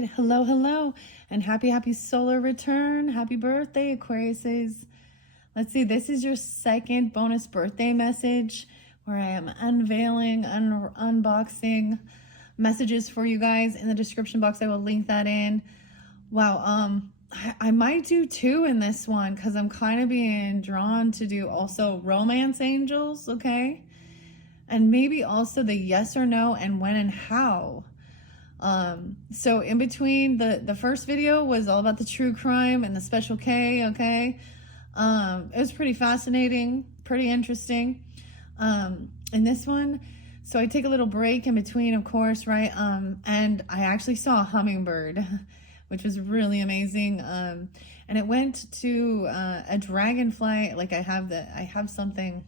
right. Hello, hello. And happy solar return. Happy birthday, Aquariuses. Let's see. This is your second bonus birthday message where I am unveiling, unboxing messages for you guys. In the description box, I will link that in. Wow. I might do two in this one because I'm kind of being drawn to do also romance angels, okay? And maybe also the yes or no and when and how. So in between, the first video was all about the true crime and the special K, okay? It was pretty fascinating, pretty interesting. In this one, so I take a little break in between, of course, right? And I actually saw a hummingbird, which was really amazing. And it went to a dragonfly. Like I have something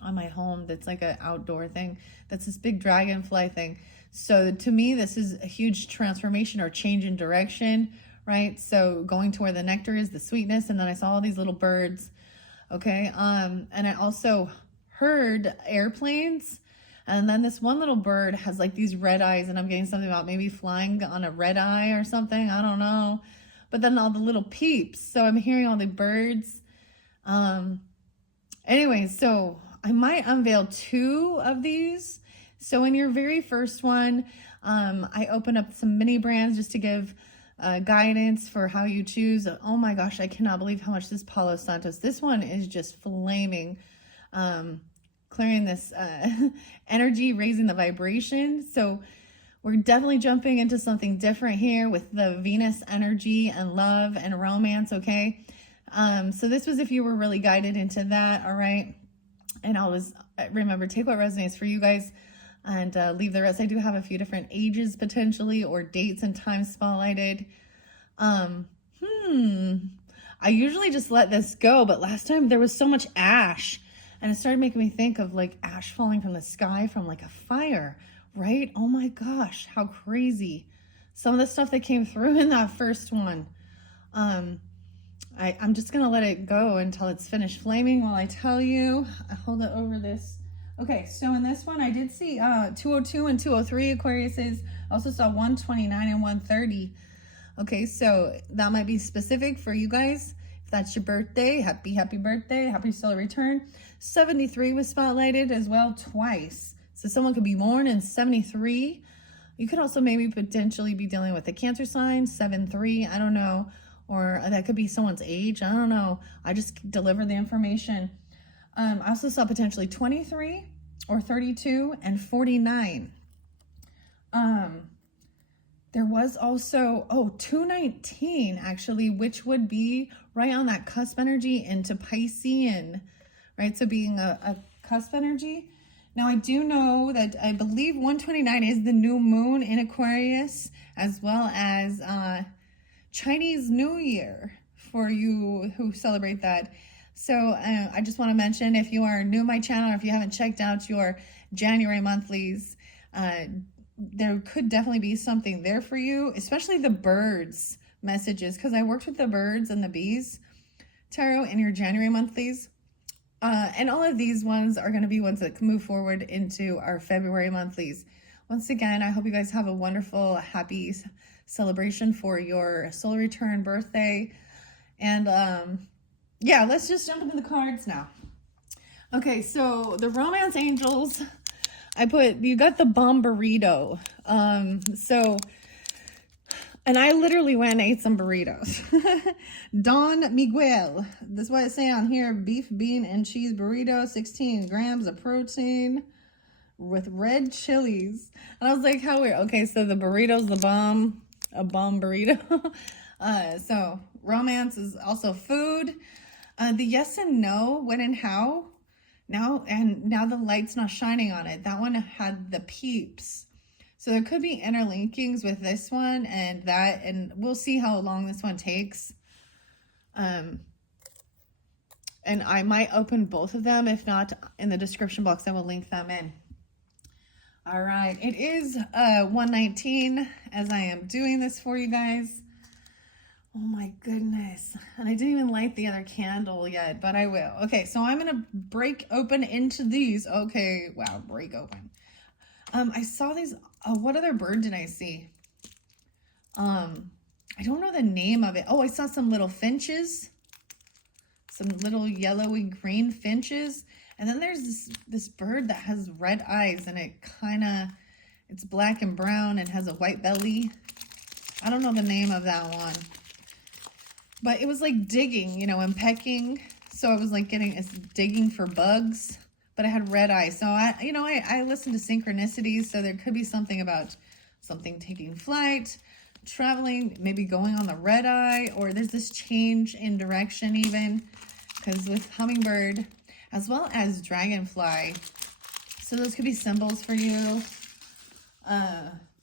on my home that's like an outdoor thing. That's this big dragonfly thing. So to me, this is a huge transformation or change in direction, right? So going to where the nectar is, the sweetness, and then I saw all these little birds, okay? And I also heard airplanes, and then this one little bird has like these red eyes, and I'm getting something about maybe flying on a red eye or something, I don't know. But then all the little peeps, so I'm hearing all the birds. Anyway, so I might unveil two of these. So in your very first one, I opened up some mini brands just to give guidance for how you choose. Oh my gosh, I cannot believe how much this Palo Santos. This one is just flaming, clearing this energy, raising the vibration. So we're definitely jumping into something different here with the Venus energy and love and romance, okay? So this was if you were really guided into that, all right? And always remember, take what resonates for you guys and leave the rest. I do have a few different ages potentially or dates and times spotlighted. I usually just let this go, but last time there was so much ash and it started making me think of like ash falling from the sky from like a fire, right? Oh my gosh, how crazy. Some of the stuff that came through in that first one. I'm just gonna let it go until it's finished flaming while I tell you. I hold it over this. Okay, so in this one I did see 202 and 203 Aquariuses. I also saw 129 and 130. Okay, so that might be specific for you guys. If that's your birthday, happy birthday, happy solar return. 73 was spotlighted as well twice. So someone could be born in 73. You could also maybe potentially be dealing with a Cancer sign, 7-3, I don't know. Or that could be someone's age, I don't know. I just deliver the information. I also saw potentially 23 or 32 and 49. There was also, 219 actually, which would be right on that cusp energy into Piscean, right? So being a cusp energy. Now I do know that I believe 129 is the new moon in Aquarius, as well as Chinese New Year for you who celebrate that. So I just want to mention, if you are new to my channel or if you haven't checked out your January monthlies, there could definitely be something there for you, especially the birds messages, because I worked with the birds and the bees tarot in your January monthlies. And all of these ones are going to be ones that can move forward into our February monthlies. Once again, I hope you guys have a wonderful, happy celebration for your solar return birthday. And yeah, let's just jump into the cards now. Okay, so the romance angels, you got the bomb burrito. And I literally went and ate some burritos. Don Miguel, this is what it's saying on here, beef, bean, and cheese burrito, 16 grams of protein with red chilies. And I was like, how weird. Okay, so the burrito's the bomb, a bomb burrito. So romance is also food. The yes and no, when and how. Now the light's not shining on it. That one had the peeps. So there could be interlinkings with this one and that, and we'll see how long this one takes. And I might open both of them. If not, in the description box, I will link them in. All right, it is 1:19 as I am doing this for you guys. Oh my goodness. And I didn't even light the other candle yet, but I will. Okay, so I'm gonna break open into these. Okay, wow, break open. I saw these, what other bird did I see? I don't know the name of it. Oh, I saw some little finches, some little yellowy green finches. And then there's this bird that has red eyes, and it's black and brown and has a white belly. I don't know the name of that one, but it was like digging, you know, and pecking. So I was like it's digging for bugs, but it had red eyes. So I listen to synchronicities. So there could be something about something taking flight, traveling, maybe going on the red eye, or there's this change in direction even, because with hummingbird as well as dragonfly. So those could be symbols for you.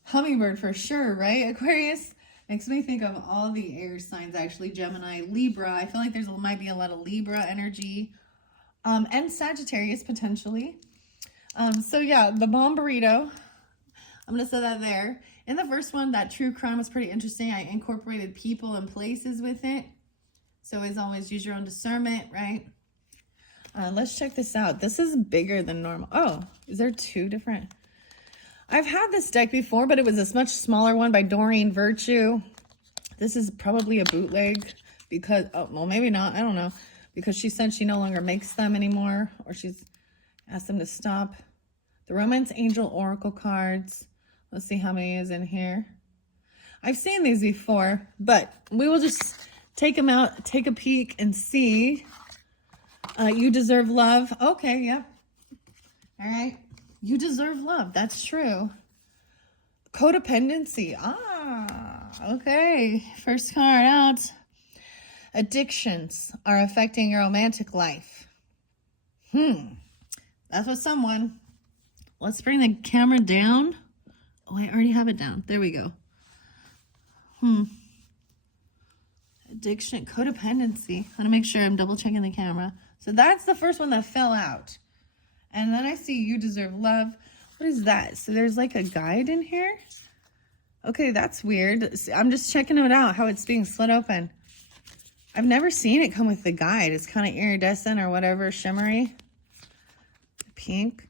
Hummingbird for sure, right? Aquarius makes me think of all the air signs, actually. Gemini, Libra. I feel like might be a lot of Libra energy. And Sagittarius potentially. So yeah, the bomb burrito. I'm going to set that there. In the first one, that true crime was pretty interesting. I incorporated people and places with it. So as always, use your own discernment, right? Let's check this out. This is bigger than normal. Oh, is there two different? I've had this deck before, but it was this much smaller one by Doreen Virtue. This is probably a bootleg because, oh, well, maybe not. I don't know. Because she said she no longer makes them anymore, or she's asked them to stop. The Romance Angel Oracle cards. Let's see how many is in here. I've seen these before, but we will just take them out, take a peek and see. You deserve love. Okay, yep. All right. You deserve love. That's true. Codependency. Okay. First card out. Addictions are affecting your romantic life. That's what someone. Let's bring the camera down. Oh, I already have it down. There we go. Addiction, codependency. I want to make sure I'm double checking the camera. So that's the first one that fell out. And then I see you deserve love. What is that? So there's like a guide in here. Okay, that's weird. I'm just checking it out, how it's being split open. I've never seen it come with the guide. It's kind of iridescent or whatever, shimmery. Pink.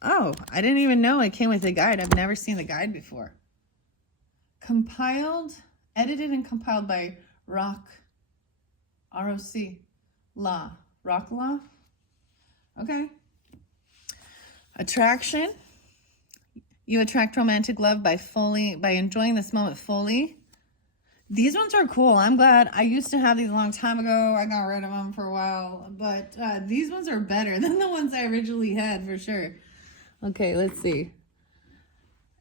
Oh, I didn't even know it came with a guide. I've never seen the guide before. Compiled, edited and compiled by Rock. R-O-C. Law. Rock Law. Okay. Attraction. You attract romantic love by enjoying this moment fully. These ones are cool. I'm glad. I used to have these a long time ago. I got rid of them for a while. But these ones are better than the ones I originally had, for sure. Okay, let's see.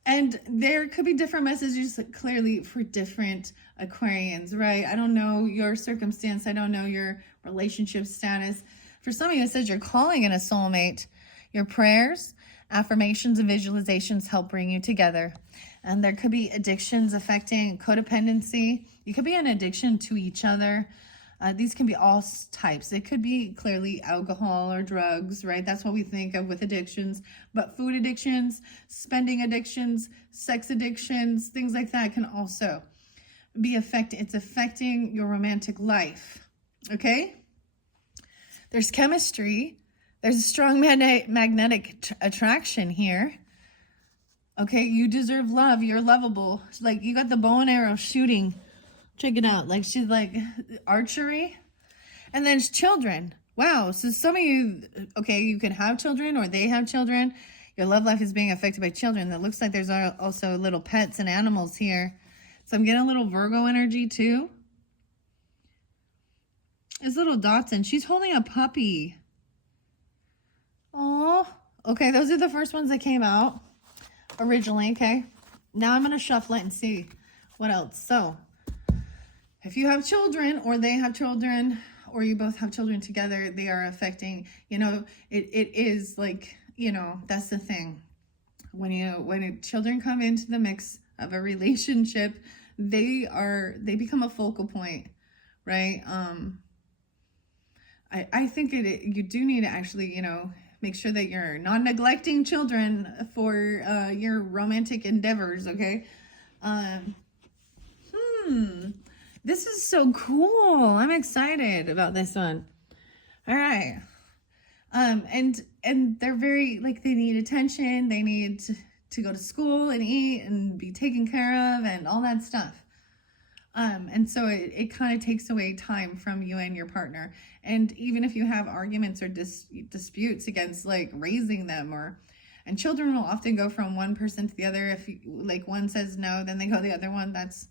And there could be different messages clearly for different Aquarians, right? I don't know your circumstance. I don't know your relationship status. For some of you, it says you're calling in a soulmate. Your prayers, affirmations, and visualizations help bring you together. And there could be addictions affecting codependency. You could be an addiction to each other. These can be all types. It could be clearly alcohol or drugs, right? That's what we think of with addictions. But food addictions, spending addictions, sex addictions, things like that can also be affected. It's affecting your romantic life, okay? There's chemistry. There's a strong magnetic attraction here. Okay, you deserve love. You're lovable. Like, you got the bow and arrow shooting. Check it out. Like, she's like archery. And then children. Wow. So some of you, okay, you could have children or they have children. Your love life is being affected by children. It looks like there's also little pets and animals here. So I'm getting a little Virgo energy too. There's little dots, and she's holding a puppy. Oh, okay. Those are the first ones that came out originally. Okay. Now I'm going to shuffle it and see what else. So if you have children or they have children or you both have children together, they are affecting, you know, it is like, you know, that's the thing. When children come into the mix of a relationship, they become a focal point, right? I think you do need to actually, you know, make sure that you're not neglecting children for your romantic endeavors, okay? This is so cool. I'm excited about this one. All right. And they're very, like, they need attention. They need to go to school and eat and be taken care of and all that stuff. And so it kind of takes away time from you and your partner. And even if you have arguments or disputes against like raising them, and children will often go from one person to the other. If like one says no, then they go the other one. That's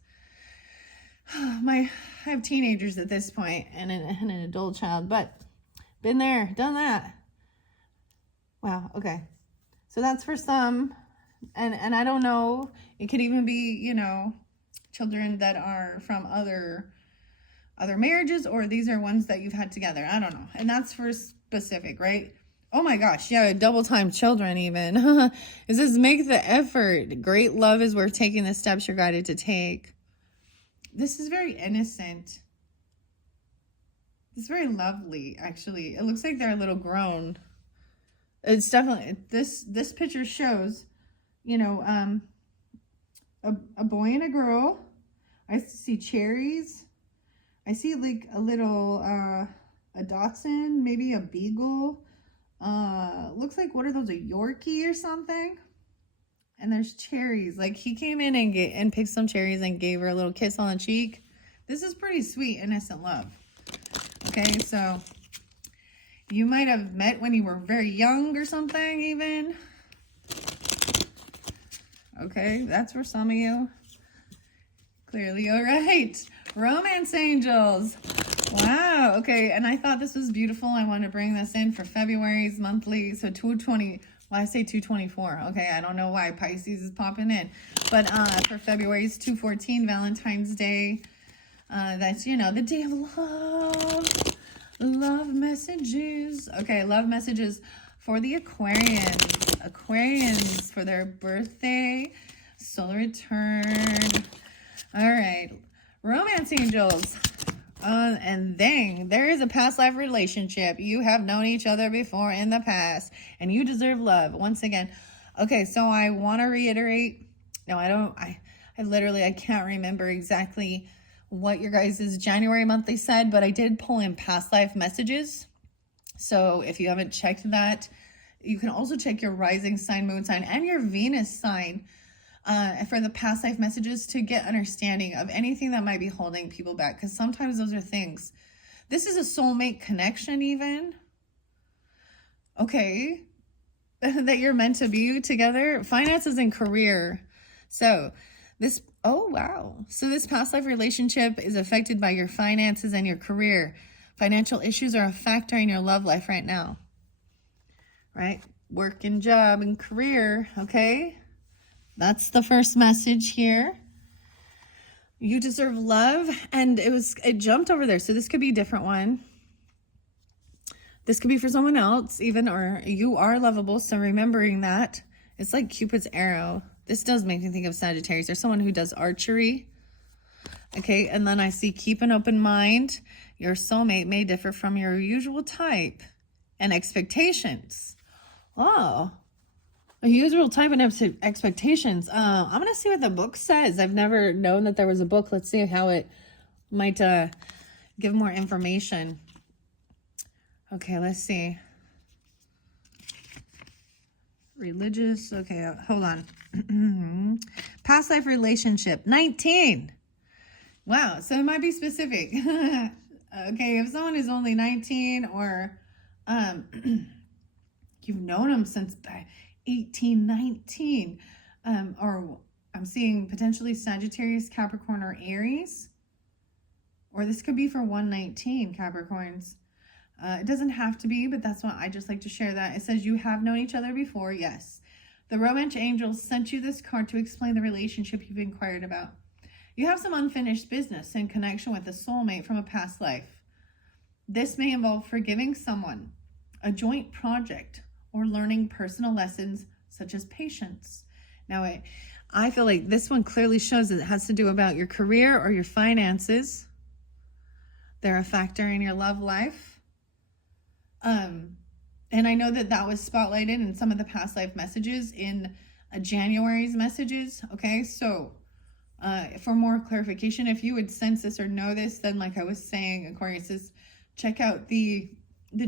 I have teenagers at this point and an adult child, but been there, done that. Wow. Okay. So that's for some. And I don't know, it could even be, you know, children that are from other marriages, or these are ones that you've had together. I don't know. And that's for specific, right? Oh my gosh, yeah, double time children even. It says make the effort. Great love is worth taking the steps you're guided to take. This is very innocent. It's very lovely, actually. It looks like they're a little grown. It's definitely, this picture shows, you know, a boy and a girl. I see cherries. I see like a little, a Dachshund, maybe a Beagle. Looks like, what are those, a Yorkie or something? And there's cherries. Like he came in and picked some cherries and gave her a little kiss on the cheek. This is pretty sweet, innocent love. Okay, so you might have met when you were very young or something even. Okay, that's for some of you. Clearly, all right. Romance angels. Wow, okay, and I thought this was beautiful. I want to bring this in for February's monthly. So 220, well, I say 224. Okay, I don't know why Pisces is popping in. But for February's 214, Valentine's Day. That's, you know, the day of love. Love messages. Okay, love messages for the Aquarians. Aquarians for their birthday, solar return. All right, romance angels. And dang, there is a past life relationship. You have known each other before in the past, and you deserve love once again. Okay, so I want to reiterate. No, I don't. I literally, I can't remember exactly what your guys' January monthly said, but I did pull in past life messages. So if you haven't checked that, you can also check your rising sign, moon sign, and your Venus sign for the past life messages to get understanding of anything that might be holding people back. Because sometimes those are things. This is a soulmate connection even. Okay. That you're meant to be together. Finances and career. So this, oh wow. So this past life relationship is affected by your finances and your career. Financial issues are a factor in your love life right now. Right? Work and job and career. Okay. That's the first message here. You deserve love. And it jumped over there. So this could be a different one. This could be for someone else even, or you are lovable. So remembering that, it's like Cupid's arrow. This does make me think of Sagittarius. There's someone who does archery. Okay. And then I see keep an open mind. Your soulmate may differ from your usual type and expectations. Oh, a usual type and expectations. I'm going to see what the book says. I've never known that there was a book. Let's see how it might give more information. Okay, let's see. Religious. Okay, hold on. Past life relationship. 19. Wow, so it might be specific. Okay, if someone is only 19 or you've known them since 18, 19, or I'm seeing potentially Sagittarius, Capricorn, or Aries, or this could be for 119 Capricorns. It doesn't have to be, but that's what I just like to share that. It says you have known each other before. Yes. The romance angels sent you this card to explain the relationship you've inquired about. You have some unfinished business in connection with a soulmate from a past life. This may involve forgiving someone, a joint project, or learning personal lessons such as patience. Now, I feel like this one clearly shows that it has to do about your career or your finances. They're a factor in your love life. And I know that was spotlighted in some of the past life messages in January's messages. Okay, so for more clarification, if you would sense this or know this, then like I was saying, Aquarius, check out the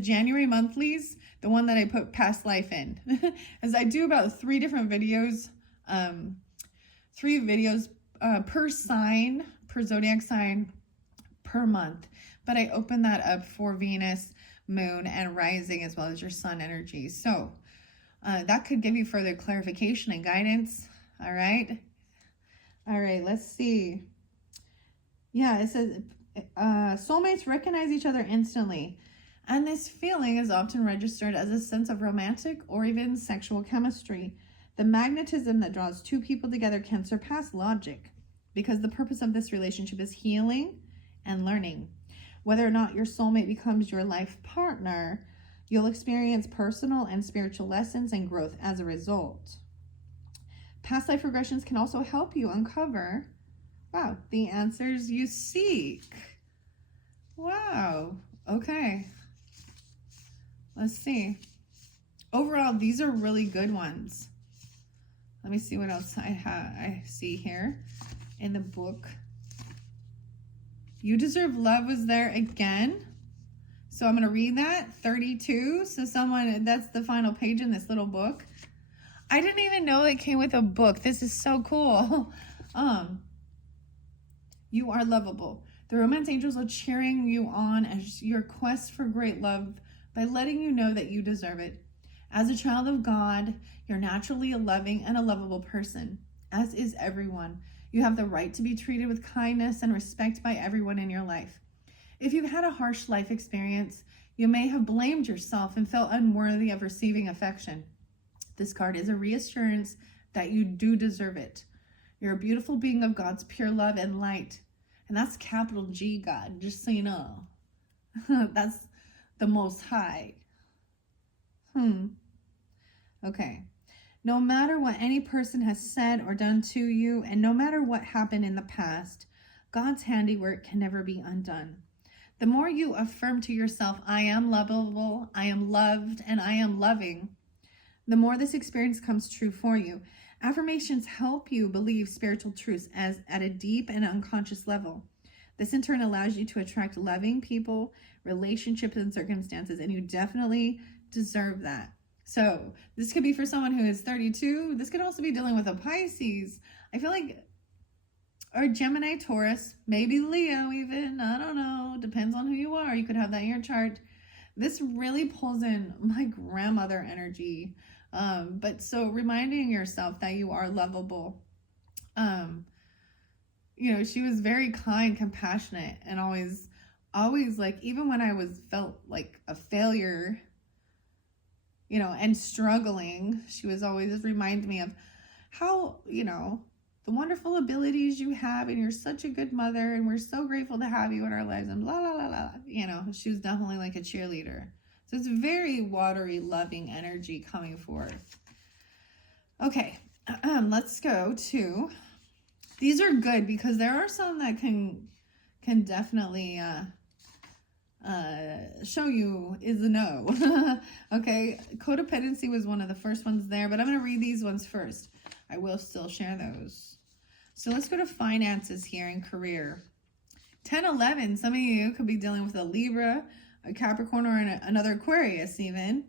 January monthlies, the one that I put past life in. As I do about 3 different videos 3 videos per sign, per zodiac sign, per month. But I open that up for Venus, Moon, and Rising, as well as your Sun energy. So that could give you further clarification and guidance. All right. All right, let's see. Yeah, it says soulmates recognize each other instantly. And this feeling is often registered as a sense of romantic or even sexual chemistry. The magnetism that draws two people together can surpass logic because the purpose of this relationship is healing and learning. Whether or not your soulmate becomes your life partner, you'll experience personal and spiritual lessons and growth as a result. Past life regressions can also help you uncover, wow, the answers you seek. Wow. Okay. Let's see. Overall, these are really good ones. Let me see what else I see here in the book. You Deserve Love was there again. So I'm going to read that. 32. So that's the final page in this little book. I didn't even know it came with a book. This is so cool. You are lovable. The romance angels are cheering you on as your quest for great love by letting you know that you deserve it. As a child of God, you're naturally a loving and a lovable person, as is everyone. You have the right to be treated with kindness and respect by everyone in your life. If you've had a harsh life experience, you may have blamed yourself and felt unworthy of receiving affection. This card is a reassurance that you do deserve it. You're a beautiful being of God's pure love and light. And that's capital G God, just so you know. That's the Most High. Okay. No matter what any person has said or done to you, and no matter what happened in the past, God's handiwork can never be undone. The more you affirm to yourself, I am lovable, I am loved, and I am loving, the more this experience comes true for you. Affirmations help you believe spiritual truths at a deep and unconscious level. This in turn allows you to attract loving people, relationships, and circumstances, and you definitely deserve that. So this could be for someone who is 32. This could also be dealing with a Pisces. I feel like, or Gemini, Taurus, maybe Leo even. I don't know. Depends on who you are. You could have that in your chart. This really pulls in my grandmother energy. But so reminding yourself that you are lovable. She was very kind, compassionate, and always like, even when I felt like a failure, and struggling, she was always remind me of how, the wonderful abilities you have, and you're such a good mother, and we're so grateful to have you in our lives, and blah, blah, blah, blah. She was definitely like a cheerleader. So it's very watery, loving energy coming forth. Okay, let's go to, these are good because there are some that can definitely show you is a no. Okay, codependency was one of the first ones there, but I'm going to read these ones first. I will still share those. So let's go to finances here and career. 10-11, some of you could be dealing with a Libra, a Capricorn, or another Aquarius even.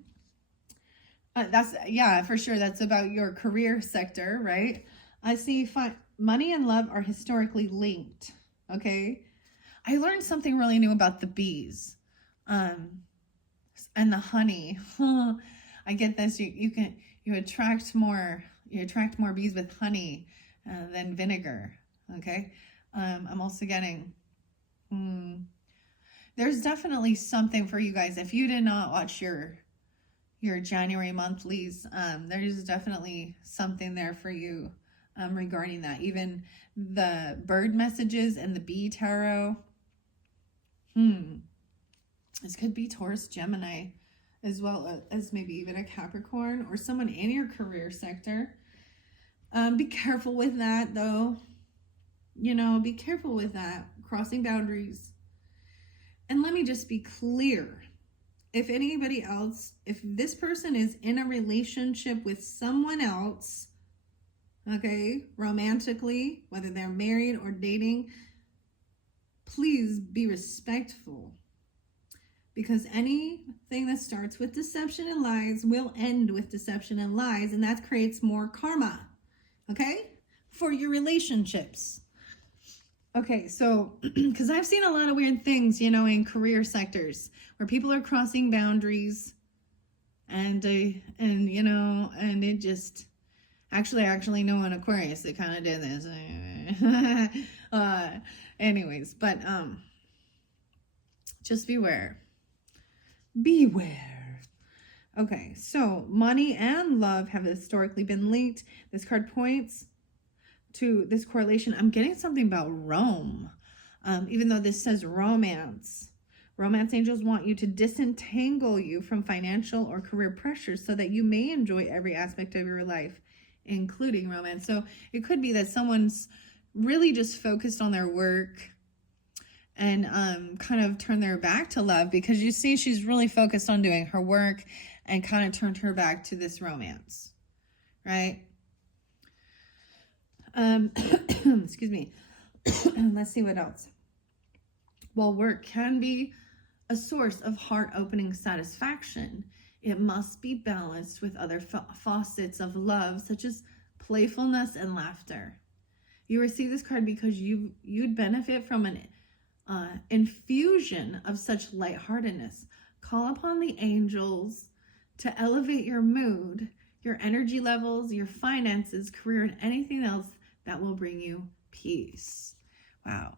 Yeah, for sure. That's about your career sector, right? I see money and love are historically linked. Okay. I learned something really new about the bees, and the honey. I get this. You attract more bees with honey than vinegar. Okay. I'm also getting, there's definitely something for you guys. If you did not watch your January monthlies, there's definitely something there for you regarding that. Even the bird messages and the bee tarot. This could be Taurus, Gemini, as well as maybe even a Capricorn or someone in your career sector. Be careful with that, though. Be careful with that. Crossing boundaries. And let me just be clear. If this person is in a relationship with someone else, okay, romantically, whether they're married or dating, please be respectful. Because anything that starts with deception and lies will end with deception and lies, and that creates more karma. okay, for your relationships. Okay, so because I've seen a lot of weird things, you know, in career sectors where people are crossing boundaries, and you know, and it just actually know an Aquarius that kind of did this. Anyways, but just beware. Beware. Okay, so money and love have historically been linked. This card points to this correlation. I'm getting something about Rome, even though this says romance. Romance angels want you to disentangle you from financial or career pressures so that you may enjoy every aspect of your life, including romance. So it could be that someone's really just focused on their work and kind of turned their back to love, because you see she's really focused on doing her work and kind of turned her back to this romance, right? Excuse me. Let's see what else. While work can be a source of heart-opening satisfaction, it must be balanced with other facets of love, such as playfulness and laughter. You receive this card because you'd benefit from an infusion of such lightheartedness. Call upon the angels to elevate your mood, your energy levels, your finances, career, and anything else that will bring you peace. Wow.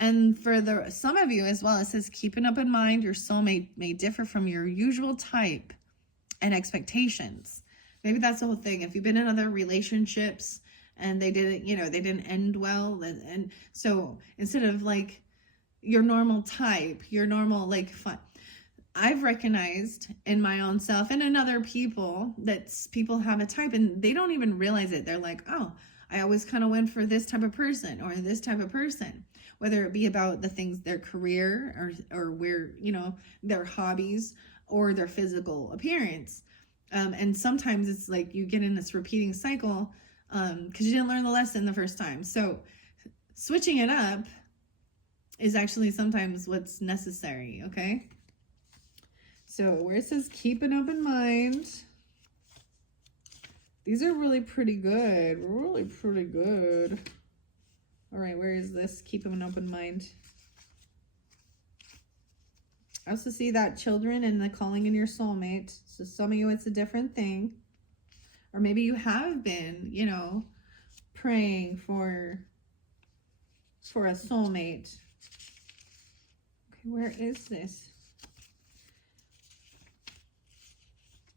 And for some of you as well, it says, keep an open mind. Your soulmate may differ from your usual type and expectations. Maybe that's the whole thing. If you've been in other relationships and they didn't, you know, they didn't end well, and so instead of like your normal type, your normal like fun, I've recognized in my own self and in other people that people have a type and they don't even realize it. They're like, oh, I always kind of went for this type of person or this type of person, whether it be about the things, their career or where, you know, their hobbies or their physical appearance. And sometimes it's like you get in this repeating cycle because you didn't learn the lesson the first time. So switching it up is actually sometimes what's necessary, okay? So where it says keep an open mind, these are really pretty good. Really pretty good. All right, where is this? Keep an open mind. I also see that children and the calling in your soulmate. So some of you, it's a different thing. Or maybe you have been, you know, praying for a soulmate. Okay, where is this?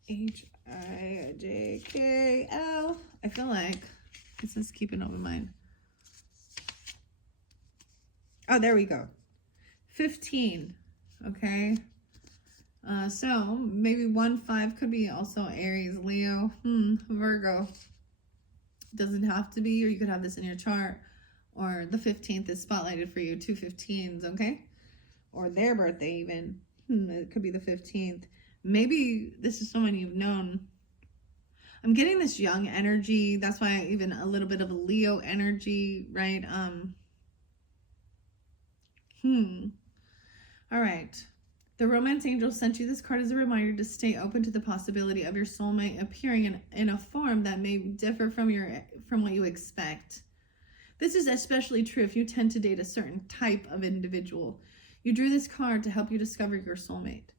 H-I-J-K-L. I feel like it says keep an open mind. Oh, there we go. 15. Okay. So maybe 1-5 could be also Aries, Leo, Virgo. Doesn't have to be, or you could have this in your chart. Or the 15th is spotlighted for you, 2 15s, okay? Or their birthday even. It could be the 15th. Maybe this is someone you've known. I'm getting this young energy. That's why even a little bit of a Leo energy, right? All right. The romance angel sent you this card as a reminder to stay open to the possibility of your soulmate appearing in a form that may differ from what you expect. This is especially true if you tend to date a certain type of individual. You drew this card to help you discover your soulmate.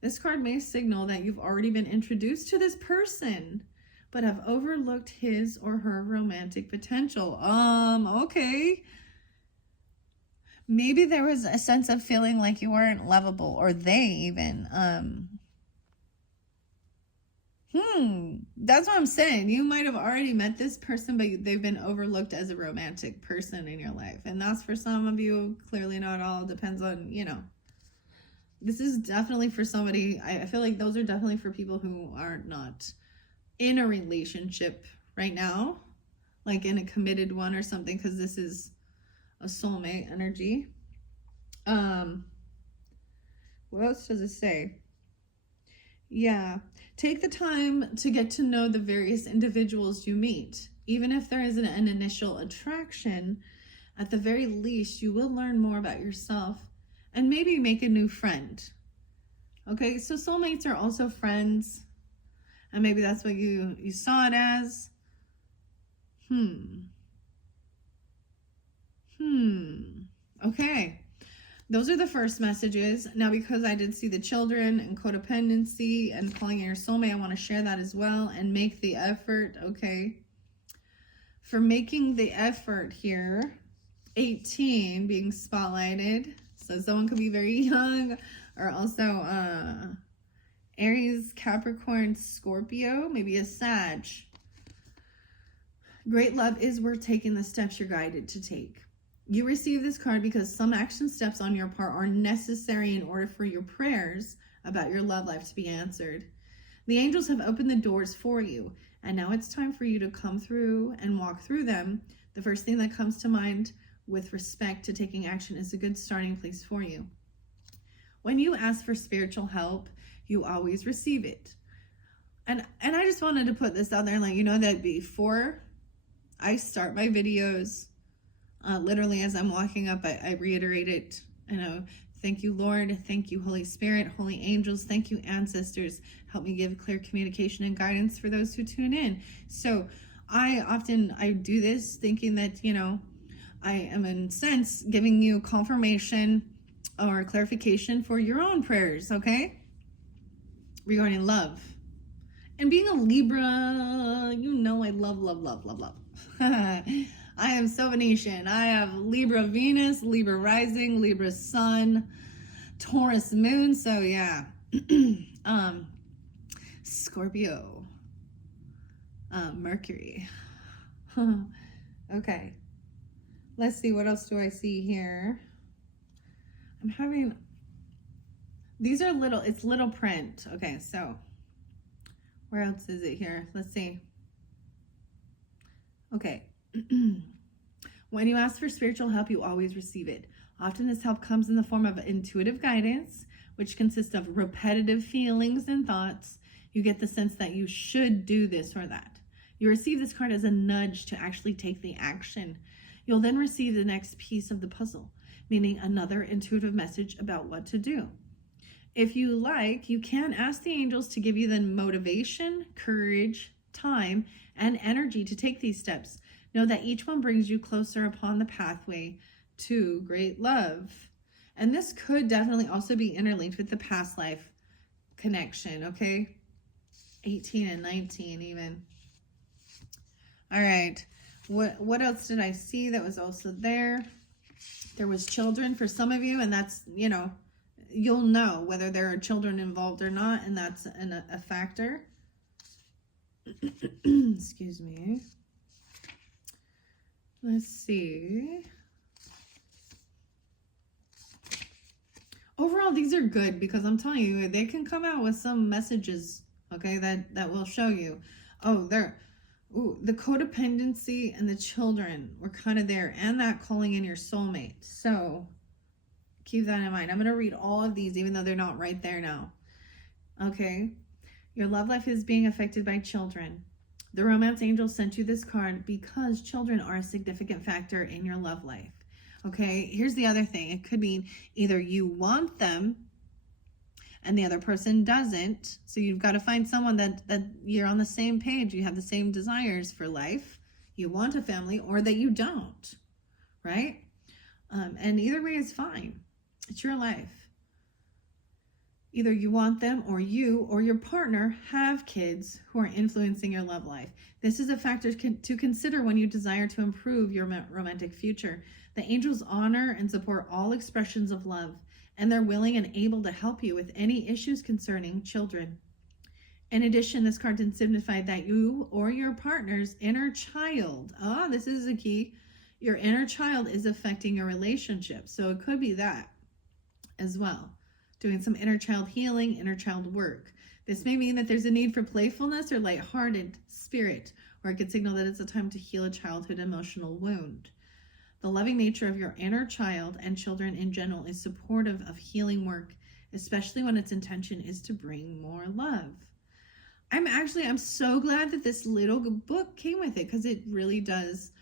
This card may signal that you've already been introduced to this person, but have overlooked his or her romantic potential. Okay. Maybe there was a sense of feeling like you weren't lovable, or they even. That's what I'm saying. You might have already met this person, but they've been overlooked as a romantic person in your life. And that's for some of you, clearly not all. Depends on, you know. This is definitely for somebody. I feel like those are definitely for people who are not in a relationship right now, like in a committed one or something, because this is a soulmate energy. What else does it say? Yeah, take the time to get to know the various individuals you meet. Even if there isn't an initial attraction, at the very least, you will learn more about yourself and maybe make a new friend. Okay, so soulmates are also friends, and maybe that's what you saw it as. Okay. Those are the first messages. Now, because I did see the children and codependency and calling it your soulmate, I want to share that as well and make the effort, okay? For making the effort here, 18 being spotlighted. So someone could be very young, or also Aries, Capricorn, Scorpio, maybe a Sag. Great love is worth taking the steps you're guided to take. You receive this card because some action steps on your part are necessary in order for your prayers about your love life to be answered. The angels have opened the doors for you, and now it's time for you to come through and walk through them. The first thing that comes to mind with respect to taking action is a good starting place for you. When you ask for spiritual help, you always receive it. And I just wanted to put this out there and let you know that before I start my videos, literally as I'm walking up, I reiterate it. Thank you, Lord. Thank you, Holy Spirit, holy angels. Thank you, ancestors. Help me give clear communication and guidance for those who tune in. So I do this thinking that, I am in a sense giving you confirmation or clarification for your own prayers, okay? Regarding love. And being a Libra, I love, love, love, love, love. I am so Venetian. I have Libra Venus, Libra rising, Libra sun, Taurus moon. So yeah, Scorpio, Mercury. Okay, let's see, what else do I see here? I'm having, these are it's little print. Okay, so where else is it here? Let's see. Okay. When you ask for spiritual help, you always receive it. Often this help comes in the form of intuitive guidance, which consists of repetitive feelings and thoughts. You get the sense that you should do this or that. You receive this card as a nudge to actually take the action. You'll then receive the next piece of the puzzle, meaning another intuitive message about what to do. If you like, you can ask the angels to give you the motivation, courage, time, and energy to take these steps. Know that each one brings you closer upon the pathway to great love. And this could definitely also be interlinked with the past life connection, okay? 18 and 19 even. All right. What else did I see that was also there? There was children for some of you, and that's, you'll know whether there are children involved or not, and that's a factor. Excuse me. Let's see. Overall, these are good because I'm telling you, they can come out with some messages, okay, that will show you. Oh, the codependency and the children were kind of there, and that calling in your soulmate. So keep that in mind. I'm going to read all of these, even though they're not right there now. Okay. Your love life is being affected by children. The romance angel sent you this card because children are a significant factor in your love life. Okay, here's the other thing. It could mean either you want them and the other person doesn't. So you've got to find someone that you're on the same page. You have the same desires for life. You want a family, or that you don't, right? And either way is fine. It's your life. Either you want them, or you or your partner have kids who are influencing your love life. This is a factor to consider when you desire to improve your romantic future. The angels honor and support all expressions of love, and they're willing and able to help you with any issues concerning children. In addition, this card can signify that you or your partner's inner child, this is the key, your inner child is affecting your relationship. So it could be that as well. Doing some inner child healing, inner child work. This may mean that there's a need for playfulness or lighthearted spirit, or it could signal that it's a time to heal a childhood emotional wound. The loving nature of your inner child and children in general is supportive of healing work, especially when its intention is to bring more love. I'm so glad that this little book came with it, because it really does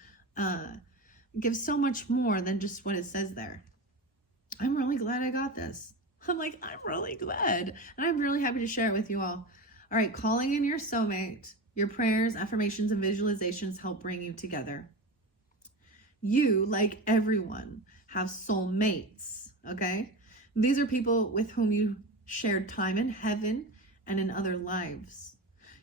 give so much more than just what it says there. I'm really glad I got this. I'm really glad. And I'm really happy to share it with you all. All right, calling in your soulmate. Your prayers, affirmations, and visualizations help bring you together. You, like everyone, have soulmates, okay? These are people with whom you shared time in heaven and in other lives.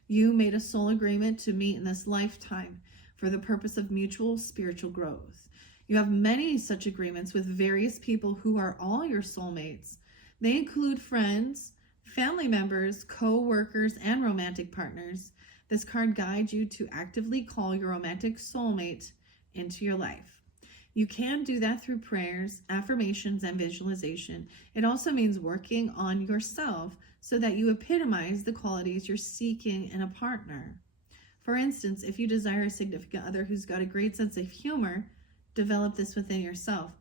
You made a soul agreement to meet in this lifetime for the purpose of mutual spiritual growth. You have many such agreements with various people who are all your soulmates. They include friends, family members, co-workers, and romantic partners. This card guides you to actively call your romantic soulmate into your life. You can do that through prayers, affirmations, and visualization. It also means working on yourself so that you epitomize the qualities you're seeking in a partner. For instance, if you desire a significant other who's got a great sense of humor, develop this within yourself.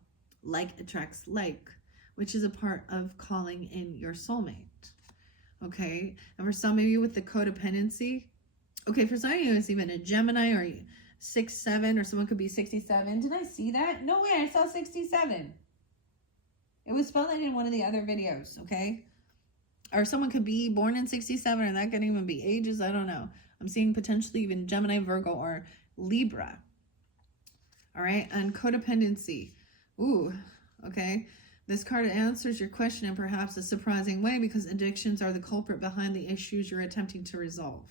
Like attracts like, which is a part of calling in your soulmate. Okay, and for some of you with the codependency, okay, for some of you it's even a Gemini or 6'7", or someone could be 67. Did I see that? No way, I saw 67. It was spelled in one of the other videos, okay? Or someone could be born in 67, or that could even be ages, I don't know. I'm seeing potentially even Gemini, Virgo, or Libra. All right, and codependency. Ooh, okay. This card answers your question in perhaps a surprising way, because addictions are the culprit behind the issues you're attempting to resolve.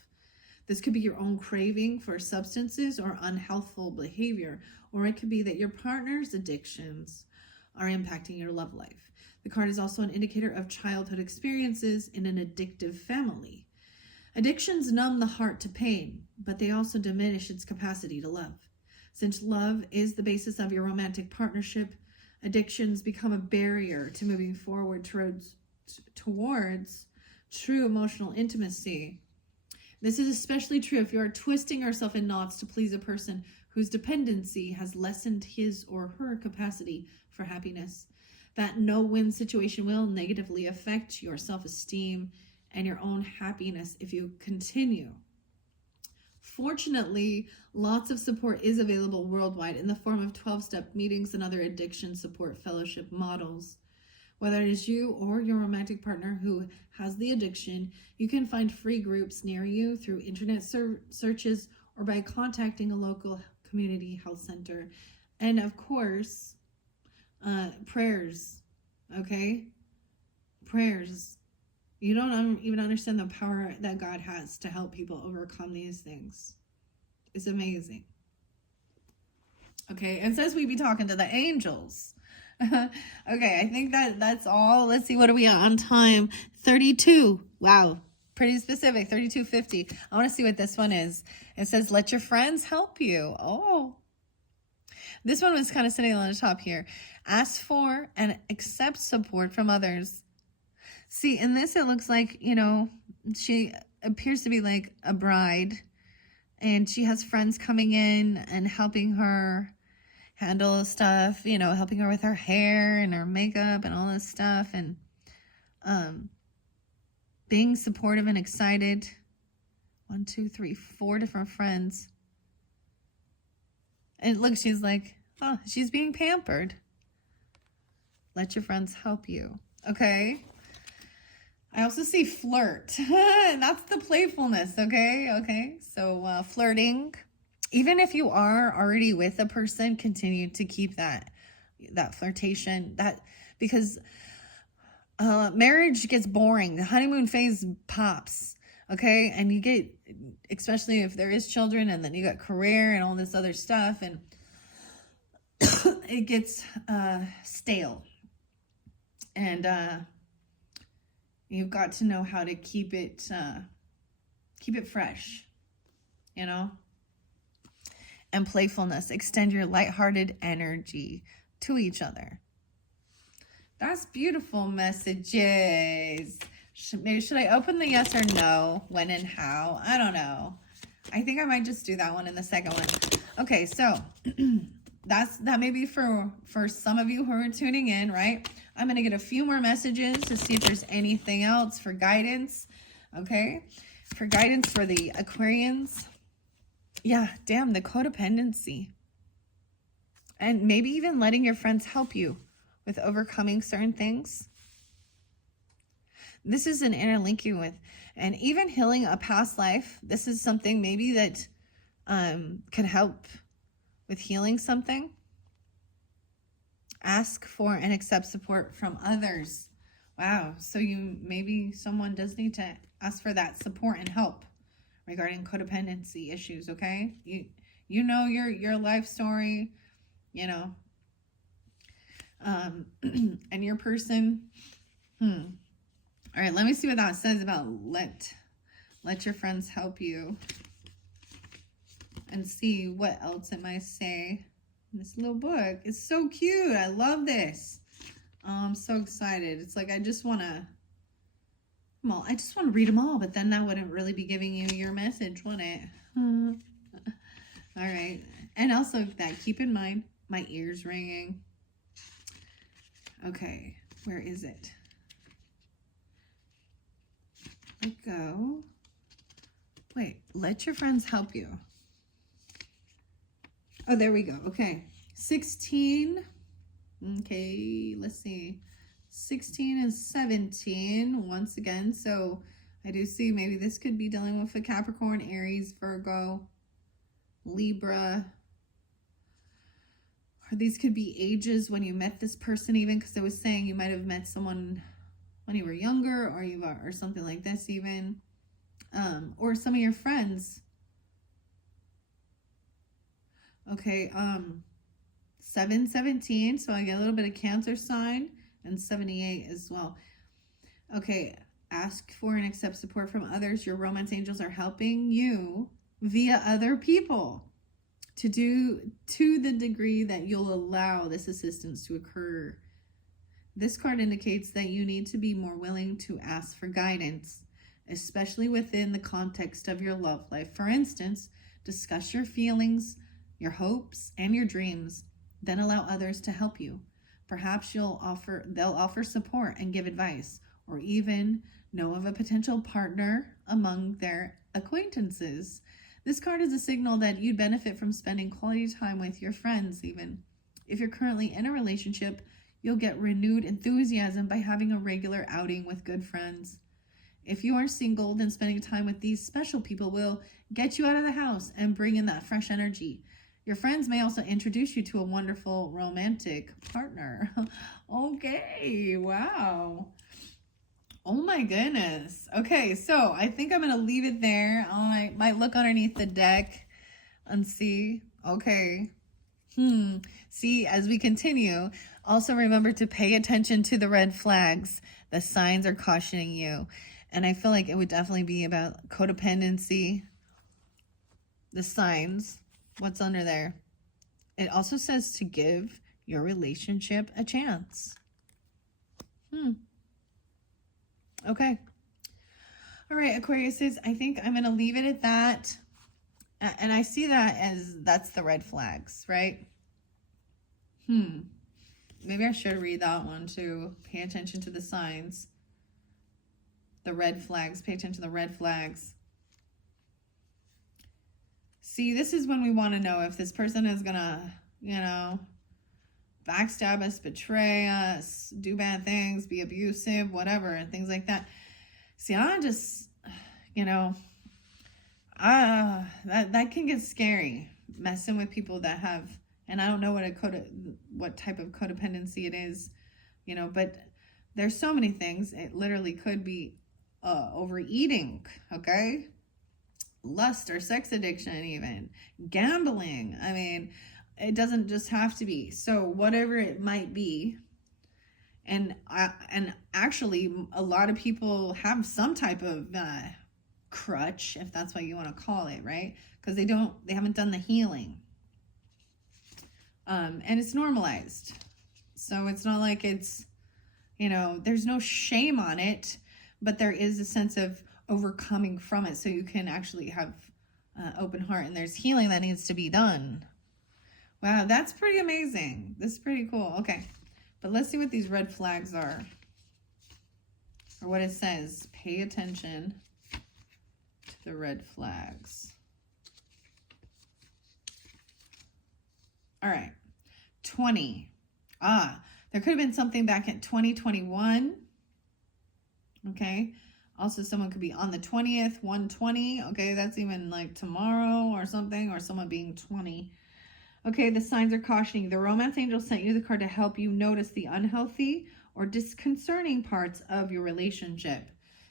This could be your own craving for substances or unhealthful behavior, or it could be that your partner's addictions are impacting your love life. The card is also an indicator of childhood experiences in an addictive family. Addictions numb the heart to pain, but they also diminish its capacity to love. Since love is the basis of your romantic partnership, addictions become a barrier to moving forward towards true emotional intimacy. This is especially true if you are twisting yourself in knots to please a person whose dependency has lessened his or her capacity for happiness. That no-win situation will negatively affect your self-esteem and your own happiness if you continue. Fortunately, lots of support is available worldwide in the form of 12-step meetings and other addiction support fellowship models. Whether it is you or your romantic partner who has the addiction, you can find free groups near you through internet searches or by contacting a local community health center. And of course, prayers, okay? Prayers. You don't even understand the power that God has to help people overcome these things. It's amazing. Okay, it says we be talking to the angels. Okay, I think that's all. Let's see, what are we on time? 32. Wow, pretty specific. 32:50. I want to see what this one is. It says, let your friends help you. Oh, this one was kind of sitting on the top here. Ask for and accept support from others. See, in this, it looks like, you know, she appears to be like a bride, and she has friends coming in and helping her handle stuff, you know, helping her with her hair and her makeup and all this stuff, and being supportive and excited. 1, 2, 3, 4 different friends. And look, she's like, oh, she's being pampered. Let your friends help you. Okay. I also see flirt. And that's the playfulness. Okay. So flirting. Even if you are already with a person, continue to keep that flirtation, because marriage gets boring. The honeymoon phase pops, okay? And you get, especially if there is children, and then you got career and all this other stuff, and it gets stale. And you've got to know how to keep it fresh, you know? And playfulness. Extend your lighthearted energy to each other. That's beautiful messages. Should I open the yes or no? When and how? I don't know. I think I might just do that one in the second one. Okay, so that may be for some of you who are tuning in, right? I'm going to get a few more messages to see if there's anything else for guidance. Okay? For guidance for the Aquarians. Yeah, damn, the codependency. And maybe even letting your friends help you with overcoming certain things. This is an interlinking with, and even healing a past life. This is something maybe that can help with healing something. Ask for and accept support from others. Wow. So maybe someone does need to ask for that support and help regarding codependency issues. Okay. You know your life story, you know, and your person. All right, let me see what that says about let your friends help you, and see what else it might say in this little book. It's so cute. I love this. I'm so excited. It's like I just want to read them all, but then that wouldn't really be giving you your message, would it? All right. And also that, keep in mind, my ears ringing. Okay, where is it? Let go. Wait, let your friends help you. Oh, there we go. Okay, 16. Okay, let's see. 16 and 17 once again. So I do see maybe this could be dealing with a Capricorn, Aries, Virgo, Libra. Or these could be ages when you met this person, even, because it was saying you might have met someone when you were younger, or something like this even. Or some of your friends. Okay, 717, so I get a little bit of Cancer sign, and 78 as well. Okay, ask for and accept support from others. Your romance angels are helping you via other people to the degree that you'll allow this assistance to occur. This card indicates that you need to be more willing to ask for guidance, especially within the context of your love life. For instance, discuss your feelings, your hopes, and your dreams, then allow others to help you. Perhaps they'll offer support and give advice, or even know of a potential partner among their acquaintances. This card is a signal that you'd benefit from spending quality time with your friends even. If you're currently in a relationship, you'll get renewed enthusiasm by having a regular outing with good friends. If you are single, then spending time with these special people will get you out of the house and bring in that fresh energy. Your friends may also introduce you to a wonderful romantic partner. Okay, wow. Oh my goodness. Okay, so I think I'm going to leave it there. I might look underneath the deck and see. Okay. See, as we continue, also remember to pay attention to the red flags. The signs are cautioning you. And I feel like it would definitely be about codependency. The signs. What's under there? It also says to give your relationship a chance. Okay. All right, Aquariuses, I think I'm going to leave it at that. And I see that as that's the red flags, right? Maybe I should read that one too. Pay attention to the signs. The red flags. Pay attention to the red flags. See, this is when we want to know if this person is going to, backstab us, betray us, do bad things, be abusive, whatever, and things like that. See, I just, that can get scary, messing with people that have, and I don't know what type of codependency it is, but there's so many things. It literally could be overeating, okay? Lust or sex addiction, even gambling. I mean, it doesn't just have to be. So whatever it might be, and actually a lot of people have some type of crutch, if that's what you want to call it, right? Because they haven't done the healing, and it's normalized. So it's not like it's, there's no shame on it, but there is a sense of overcoming from it, so you can actually have open heart, and there's healing that needs to be done. Wow, that's pretty amazing. This is pretty cool. Okay, but let's see what these red flags are, or what it says. Pay attention to the red flags. All right, 20. There could have been something back in 2021. Okay. Also, someone could be on the 20th, 120. Okay, that's even like tomorrow or something, or someone being 20. Okay, the signs are cautioning. The romance angel sent you the card to help you notice the unhealthy or disconcerting parts of your relationship.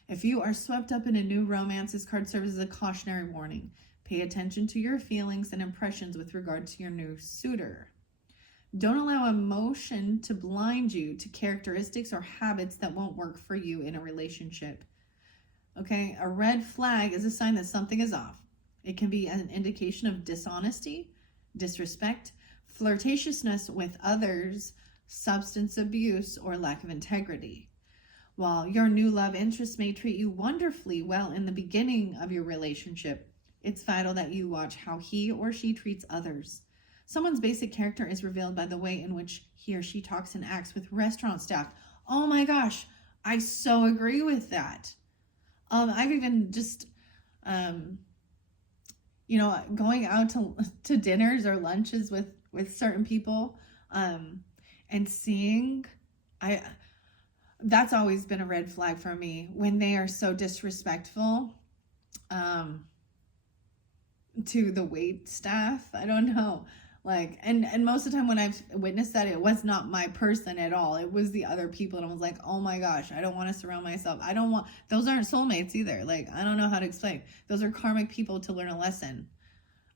If you are swept up in a new romance, this card serves as a cautionary warning. Pay attention to your feelings and impressions with regard to your new suitor. Don't allow emotion to blind you to characteristics or habits that won't work for you in a relationship. Okay, a red flag is a sign that something is off. It can be an indication of dishonesty, disrespect, flirtatiousness with others, substance abuse, or lack of integrity. While your new love interest may treat you wonderfully well in the beginning of your relationship, it's vital that you watch how he or she treats others. Someone's basic character is revealed by the way in which he or she talks and acts with restaurant staff. Oh my gosh, I so agree with that. I've even just, going out to dinners or lunches with certain people, and seeing, that's always been a red flag for me when they are so disrespectful, to the wait staff. I don't know. Like, and most of the time when I've witnessed that, it was not my person at all. It was the other people. And I was like, oh my gosh, I don't want to surround myself. Those aren't soulmates either. Like, I don't know how to explain. Those are karmic people to learn a lesson.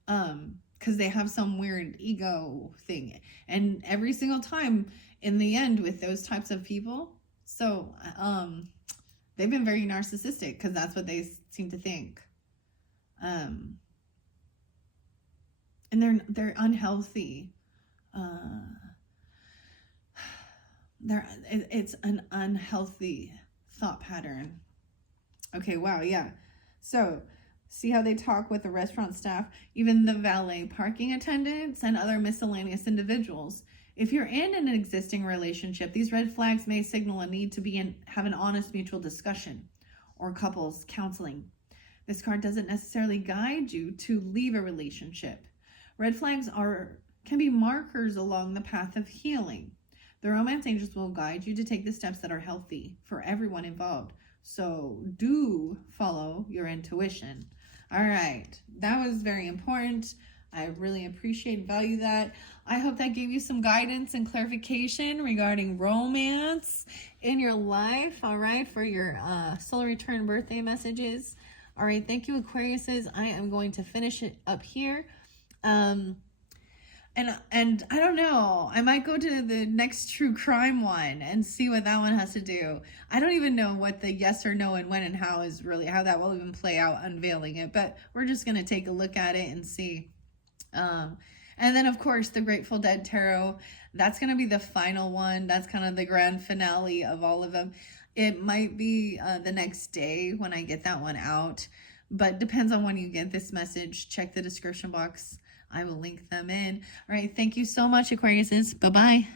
Because they have some weird ego thing. And every single time in the end with those types of people, so, they've been very narcissistic because that's what they seem to think. And they're unhealthy. It's an unhealthy thought pattern. Okay, wow, yeah. So, see how they talk with the restaurant staff, even the valet parking attendants, and other miscellaneous individuals. If you're in an existing relationship, these red flags may signal a need to have an honest mutual discussion or couples counseling. This card doesn't necessarily guide you to leave a relationship. Red flags can be markers along the path of healing. The romance angels will guide you to take the steps that are healthy for everyone involved. So do follow your intuition. All right, that was very important. I really appreciate and value that. I hope that gave you some guidance and clarification regarding romance in your life, all right, for your solar return birthday messages. All right, thank you, Aquariuses. I am going to finish it up here. And I don't know, I might go to the next true crime one and see what that one has to do. I don't even know what the yes or no and when and how that will even play out, unveiling it, but we're just going to take a look at it and see. And then of course the Grateful Dead Tarot, that's going to be the final one. That's kind of the grand finale of all of them. It might be the next day when I get that one out, but depends on when you get this message. Check the description box. I will link them in. All right. Thank you so much, Aquariuses. Bye-bye.